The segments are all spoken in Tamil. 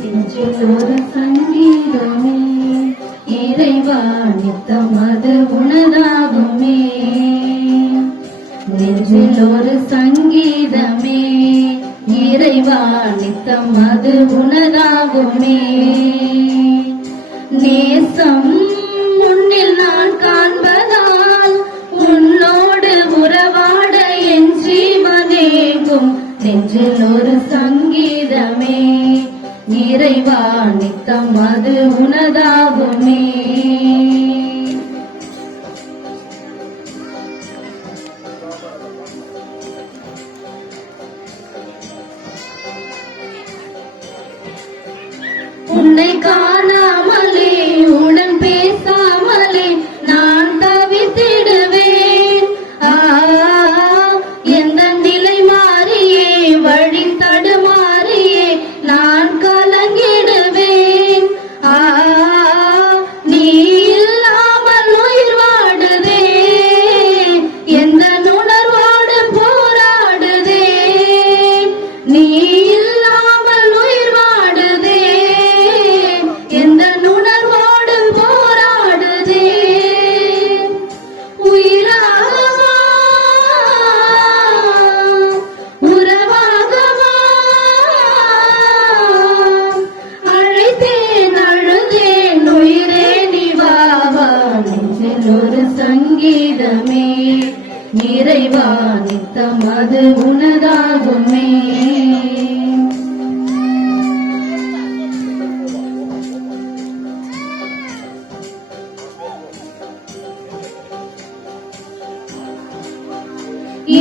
நெஞ்சிலோர சங்கீதமே இறைவா நித்தம் அது உனதாகுமே. நெஞ்சிலோர சங்கீதமே இறைவா நித்தம் அது உனதாகுமே. நேசம் உன்னில் நான் காண்பதால் உன்னோடு உறவாட என் ஜீவனேகும். நெஞ்சில் ஒரு சங்கீதமே இறைவா நித்தம் அது உனதாகுமே. உன்னை காணாமலே உடன் பேசாமலே நான் தவித்திடுவேன். எந்த நிலை மாறியே வழி தடுமாறியே நான் கலங்கிடுவேன். நீ இல்லாமல் உயிர் வாடுதே, எந்த உணர்வோடு போராடுதே. நீ இல்லாமல் உயிர் வாடுதே, எந்த உணர்வோடு போராடுதே. உயிராகவா உறவாகவா அழைத்தேன் அழுதேன் உயிரே நிவாவா. நெஞ்சில் ஒரு சங்கீதமே இறைவா நித்தம் அது உனதாகுமே.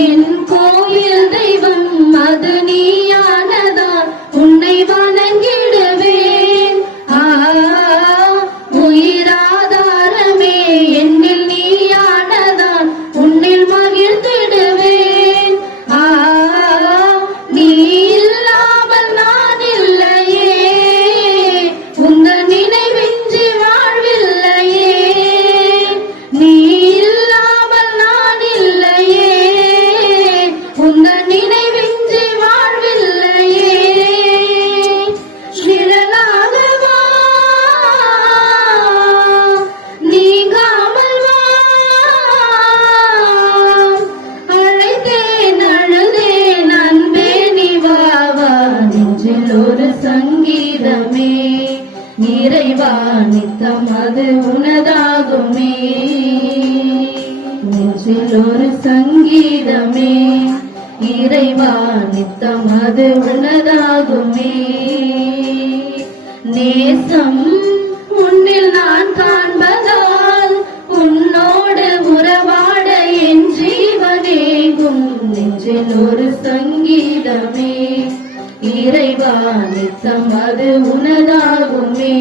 என் கோயில் தெய்வம் அது நீயானதால் உன்னை வணங்கிடுவேன். உயிராதாரமே என்னில் நீயானதால் உன்னில் மகிழ்ந்திடுவேன். நீ இல்லாமல் நான் இல்லையே, உந்த நினைவின்றி வாழ்வில்லையே. நீ இல்லாமல் நான் இல்லையே, உந்த நினைவின்றி வாழ்வில்லையே. நிழலாகவா நீங்காமல் வா, அழைத்தேன் அழுதேன் அன்பே நிவாவா. நெஞ்சில் ஒரு சங்கீதமே இறைவா நித்தம் அது உனதாகுமே. நெஞ்சில் ஒரு சங்கீதமே இறைவா நித்தம் அது உனதாகுமே. நேசம் உன்னில் நான் காண்பதால் உன்னோடு உறவாட என் ஜீவனேகும். நெஞ்சில் ஒரு சங்கீதமே இறைவா நித்தம் அது உனதாகுமே.